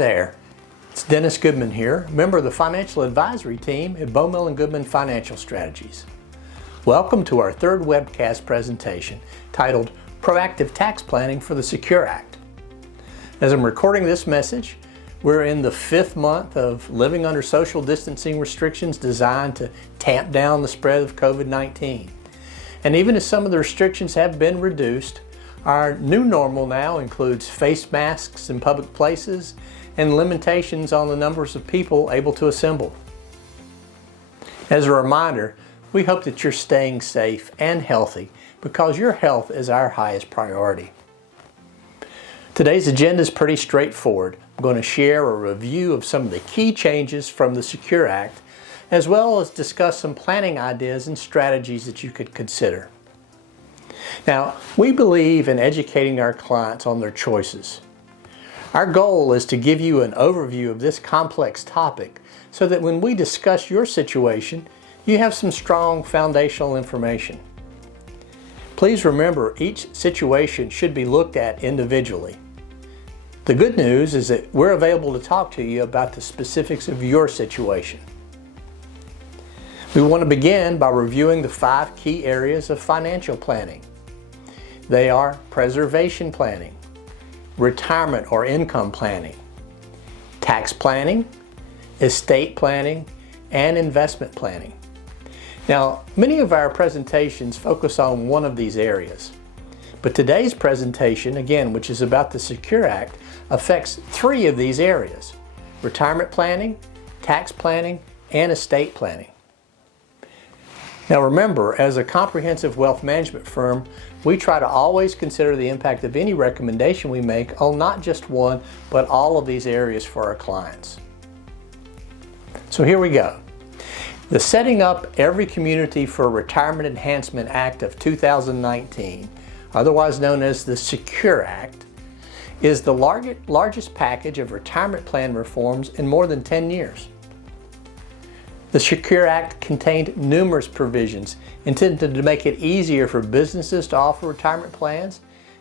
there, it's Dennis Goodman here, member of the Financial Advisory Team at Bowmill & Goodman Financial Strategies. Welcome to our third webcast presentation titled Proactive Tax Planning for the Secure Act. As I'm recording this message, we're in the 5th month of living under social distancing restrictions designed to tamp down the spread of COVID-19. And even as some of the restrictions have been reduced, our new normal now includes face masks in public places and limitations on the numbers of people able to assemble. As a reminder, we hope that you're staying safe and healthy because your health is our highest priority. Today's agenda is pretty straightforward. I'm going to share a review of some of the key changes from the Secure Act, as well as discuss some planning ideas and strategies that you could consider. Now, we believe in educating our clients on their choices. Our goal is to give you an overview of this complex topic so that when we discuss your situation, you have some strong foundational information. Please remember, each situation should be looked at individually. The good news is that we're available to talk to you about the specifics of your situation. We want to begin by reviewing the 5 key areas of financial planning. They are preservation planning, retirement or income planning, tax planning, estate planning, and investment planning. Now, many of our presentations focus on one of these areas, but today's presentation, again, which is about the Secure Act, affects 3 of these areas: retirement planning, tax planning, and estate planning. Now remember, as a comprehensive wealth management firm, we try to always consider the impact of any recommendation we make on not just one, but all of these areas for our clients. So here we go. The Setting Up Every Community for Retirement Enhancement Act of 2019, otherwise known as the Secure Act, is the largest package of retirement plan reforms in more than 10 years. The Secure Act contained numerous provisions intended to make it easier for businesses to offer retirement plans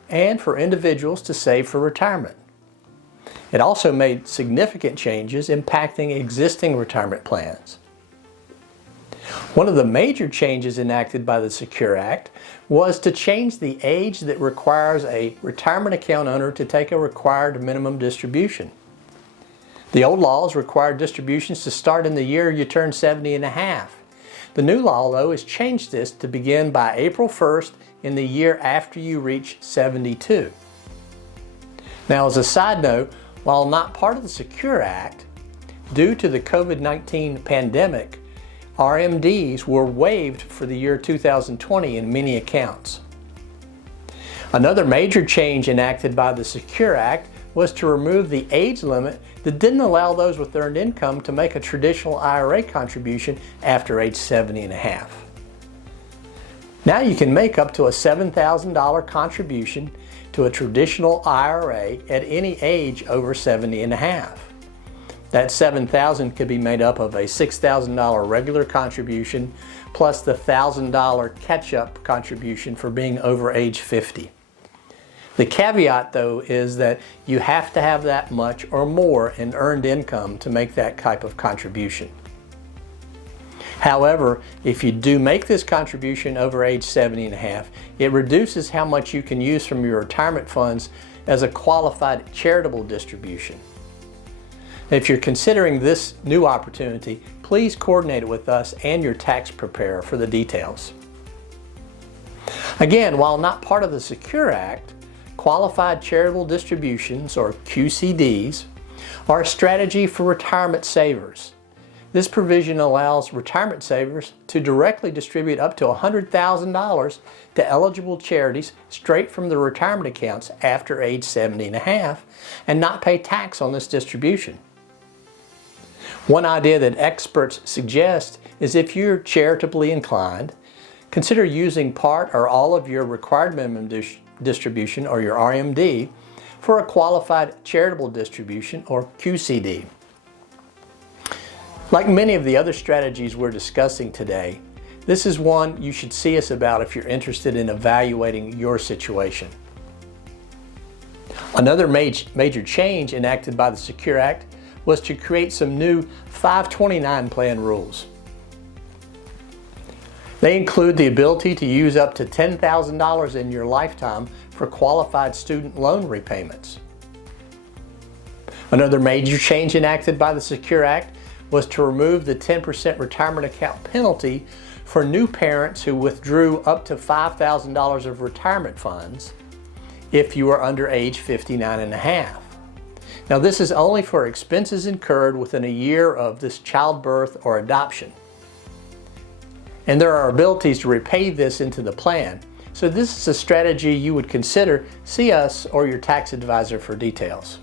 and for individuals to save for retirement. It also made significant changes impacting existing retirement plans. One of the major changes enacted by the Secure Act was to change the age that requires a retirement account owner to take a required minimum distribution. The old laws required distributions to start in the year you turn 70 and a half. The new law, though, has changed this to begin by April 1st in the year after you reach 72. Now, as a side note, while not part of the Secure Act, due to the COVID-19 pandemic, RMDs were waived for the year 2020 in many accounts. Another major change enacted by the Secure Act was to remove the age limit that didn't allow those with earned income to make a traditional IRA contribution after age 70 and a half. Now you can make up to a $7,000 contribution to a traditional IRA at any age over 70 and a half. That $7,000 could be made up of a $6,000 regular contribution plus the $1,000 catch-up contribution for being over age 50. The caveat, though, is that you have to have that much or more in earned income to make that type of contribution. However, if you do make this contribution over age 70 and a half, it reduces how much you can use from your retirement funds as a qualified charitable distribution. If you're considering this new opportunity, please coordinate it with us and your tax preparer for the details. Again, while not part of the Secure Act, qualified charitable distributions, or QCDs, are a strategy for retirement savers. This provision allows retirement savers to directly distribute up to $100,000 to eligible charities straight from their retirement accounts after age 70 and a half and not pay tax on this distribution. One idea that experts suggest is if you're charitably inclined, consider using part or all of your required minimum distribution, or your RMD, for a qualified charitable distribution, or QCD. Like many of the other strategies we're discussing today, this is one you should see us about if you're interested in evaluating your situation. Another major change enacted by the Secure Act was to create some new 529 plan rules. They include the ability to use up to $10,000 in your lifetime for qualified student loan repayments. Another major change enacted by the Secure Act was to remove the 10% retirement account penalty for new parents who withdrew up to $5,000 of retirement funds if you are under age 59 and a half. Now, this is only for expenses incurred within a year of this childbirth or adoption. And there are abilities to repay this into the plan. So this is a strategy you would consider. See us or your tax advisor for details.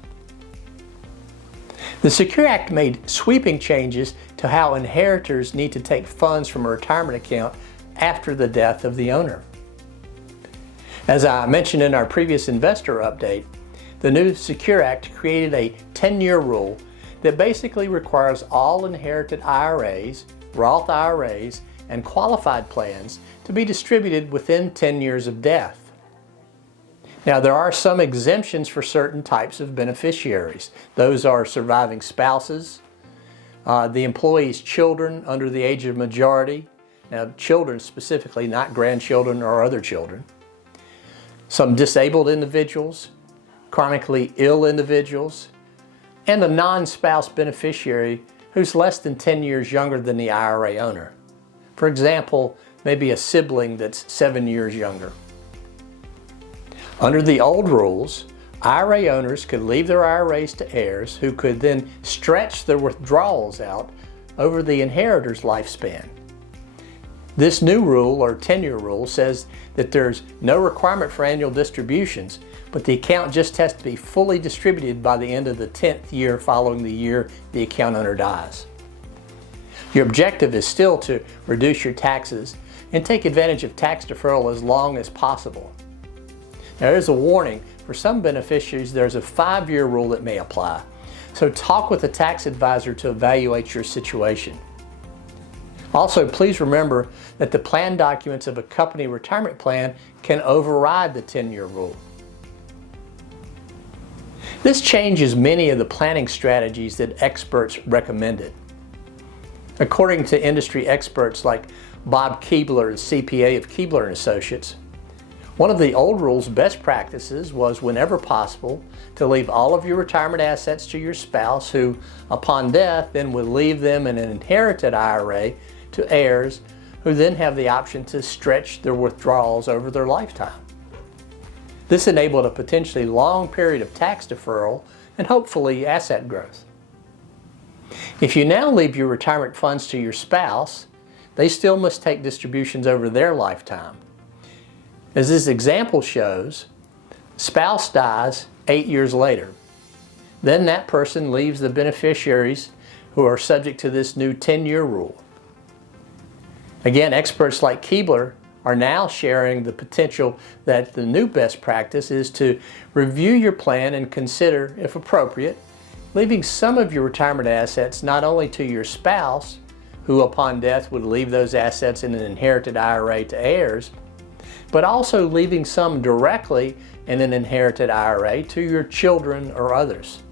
The Secure Act made sweeping changes to how inheritors need to take funds from a retirement account after the death of the owner. As I mentioned in our previous investor update, the new Secure Act created a 10-year rule that basically requires all inherited IRAs, Roth IRAs, and qualified plans to be distributed within 10 years of death. Now, there are some exemptions for certain types of beneficiaries. Those are surviving spouses, the employee's children under the age of majority, now children specifically, not grandchildren or other children, some disabled individuals, chronically ill individuals, and a non-spouse beneficiary who's less than 10 years younger than the IRA owner. For example, maybe a sibling that's 7 years younger. Under the old rules, IRA owners could leave their IRAs to heirs who could then stretch their withdrawals out over the inheritor's lifespan. This new rule, or 10-year rule, says that there's no requirement for annual distributions, but the account just has to be fully distributed by the end of the 10th year following the year the account owner dies. Your objective is still to reduce your taxes and take advantage of tax deferral as long as possible. Now, there's a warning. For some beneficiaries, there's a 5-year rule that may apply. So talk with a tax advisor to evaluate your situation. Also, please remember that the plan documents of a company retirement plan can override the 10-year rule. This changes many of the planning strategies that experts recommended. According to industry experts like Bob Keebler, CPA of Keebler & Associates, one of the old rules' best practices was, whenever possible, to leave all of your retirement assets to your spouse who, upon death, then would leave them in an inherited IRA to heirs who then have the option to stretch their withdrawals over their lifetime. This enabled a potentially long period of tax deferral and hopefully asset growth. If you now leave your retirement funds to your spouse, they still must take distributions over their lifetime. As this example shows, spouse dies 8 years later. Then that person leaves the beneficiaries who are subject to this new 10-year rule. Again, experts like Keebler are now sharing the potential that the new best practice is to review your plan and consider, if appropriate, leaving some of your retirement assets not only to your spouse, who upon death would leave those assets in an inherited IRA to heirs, but also leaving some directly in an inherited IRA to your children or others.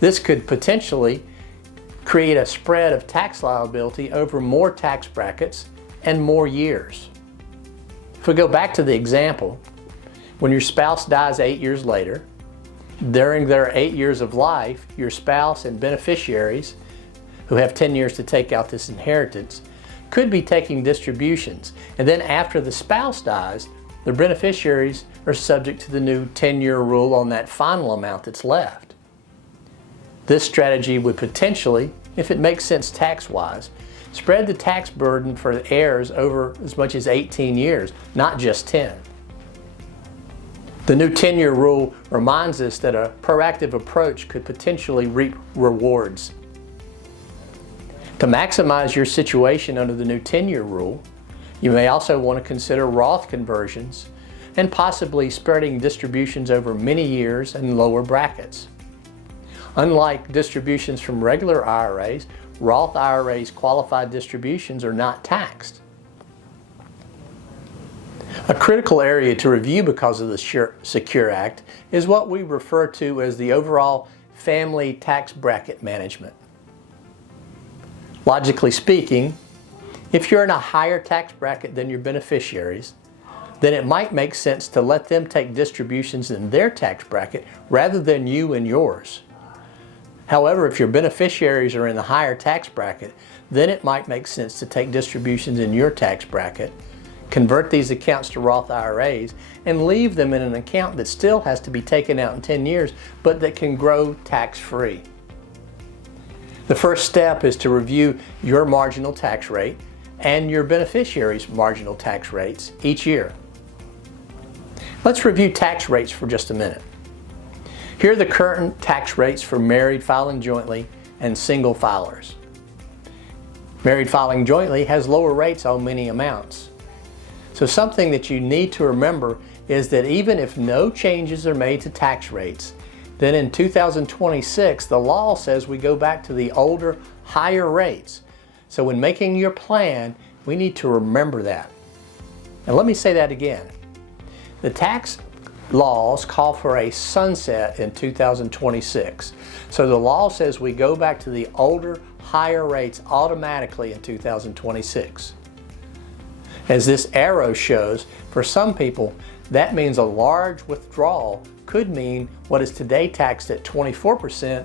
This could potentially create a spread of tax liability over more tax brackets and more years. If we go back to the example, when your spouse dies 8 years later, during their 8 years of life, your spouse and beneficiaries, who have 10 years to take out this inheritance, could be taking distributions. And then after the spouse dies, the beneficiaries are subject to the new 10-year rule on that final amount that's left. This strategy would potentially, if it makes sense tax-wise, spread the tax burden for the heirs over as much as 18 years, not just 10. The new 10-year rule reminds us that a proactive approach could potentially reap rewards. To maximize your situation under the new 10-year rule, you may also want to consider Roth conversions and possibly spreading distributions over many years and lower brackets. Unlike distributions from regular IRAs, Roth IRAs' qualified distributions are not taxed. A critical area to review because of the Secure Act is what we refer to as the overall family tax bracket management. Logically speaking, if you're in a higher tax bracket than your beneficiaries, then it might make sense to let them take distributions in their tax bracket rather than you in yours. However, if your beneficiaries are in the higher tax bracket, then it might make sense to take distributions in your tax bracket, convert these accounts to Roth IRAs, and leave them in an account that still has to be taken out in 10 years, but that can grow tax-free. The first step is to review your marginal tax rate and your beneficiaries' marginal tax rates each year. Let's review tax rates for just a minute. Here are the current tax rates for married filing jointly and single filers. Married filing jointly has lower rates on many amounts. So something that you need to remember is that even if no changes are made to tax rates, then in 2026 the law says we go back to the older, higher rates. So when making your plan, we need to remember that. And let me say that again. The tax laws call for a sunset in 2026. So the law says we go back to the older, higher rates automatically in 2026. As this arrow shows, for some people, that means a large withdrawal could mean what is today taxed at 24%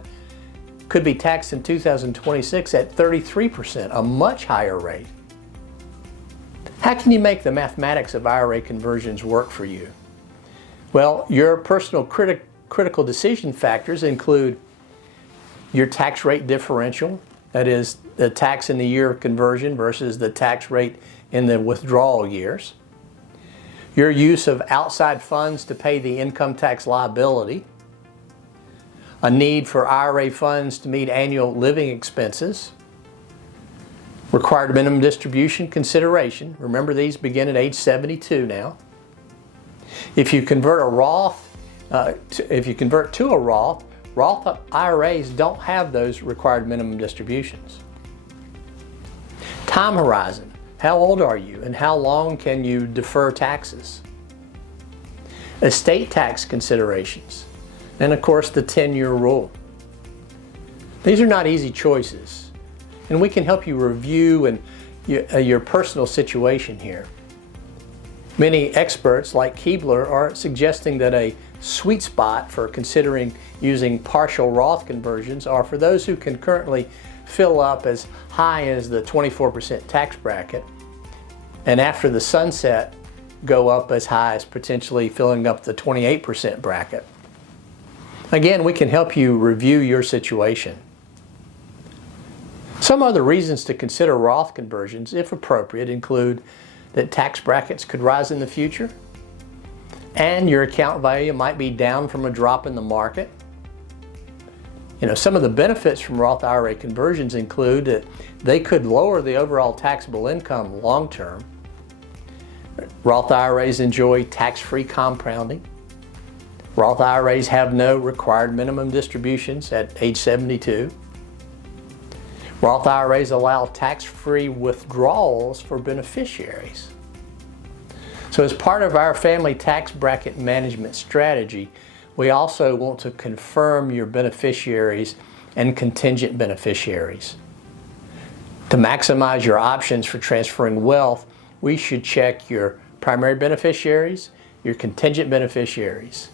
could be taxed in 2026 at 33%, a much higher rate. How can you make the mathematics of IRA conversions work for you? Well, your personal critical decision factors include your tax rate differential, that is the tax in the year of conversion versus the tax rate in the withdrawal years, your use of outside funds to pay the income tax liability, a need for IRA funds to meet annual living expenses, required minimum distribution consideration. Remember, these begin at age 72 now. If you convert to a Roth, Roth IRAs don't have those required minimum distributions. Time horizon. How old are you and how long can you defer taxes? Estate tax considerations. And of course, the 10-year rule. These are not easy choices, and we can help you review your personal situation here. Many experts like Keebler are suggesting that a sweet spot for considering using partial Roth conversions are for those who can currently fill up as high as the 24% tax bracket, and after the sunset go up as high as potentially filling up the 28% bracket. Again, we can help you review your situation. Some other reasons to consider Roth conversions, if appropriate, include that tax brackets could rise in the future, and your account value might be down from a drop in the market. Some of the benefits from Roth IRA conversions include that they could lower the overall taxable income long term. Roth IRAs enjoy tax-free compounding. Roth IRAs have no required minimum distributions at age 72. Roth IRAs allow tax-free withdrawals for beneficiaries. So as part of our family tax bracket management strategy, we also want to confirm your beneficiaries and contingent beneficiaries. To maximize your options for transferring wealth, we should check your primary beneficiaries, your contingent beneficiaries.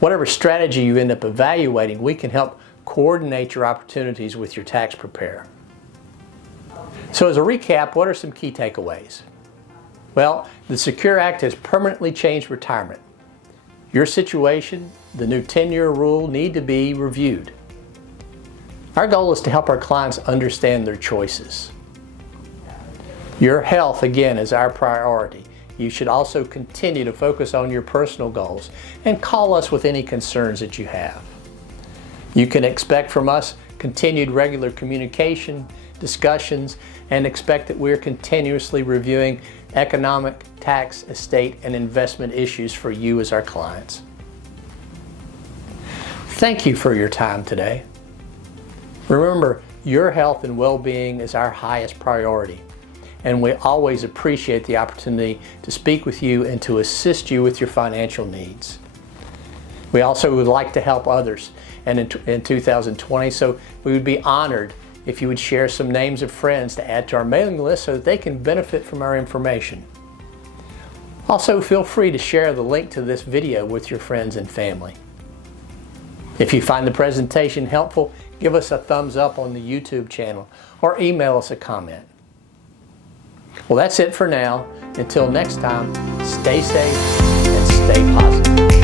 Whatever strategy you end up evaluating, we can help coordinate your opportunities with your tax preparer. So as a recap, what are some key takeaways? Well, the Secure Act has permanently changed retirement. Your situation, the new 10-year rule need to be reviewed. Our goal is to help our clients understand their choices. Your health, again, is our priority. You should also continue to focus on your personal goals and call us with any concerns that you have. You can expect from us continued regular communication, discussions, and expect that we're continuously reviewing economic, tax, estate, and investment issues for you as our clients. Thank you for your time today. Remember, your health and well-being is our highest priority, and we always appreciate the opportunity to speak with you and to assist you with your financial needs. We also would like to help others in 2020, so we would be honored if you would share some names of friends to add to our mailing list so that they can benefit from our information. Also, feel free to share the link to this video with your friends and family. If you find the presentation helpful, give us a thumbs up on the YouTube channel or email us a comment. Well, that's it for now. Until next time, stay safe and stay positive.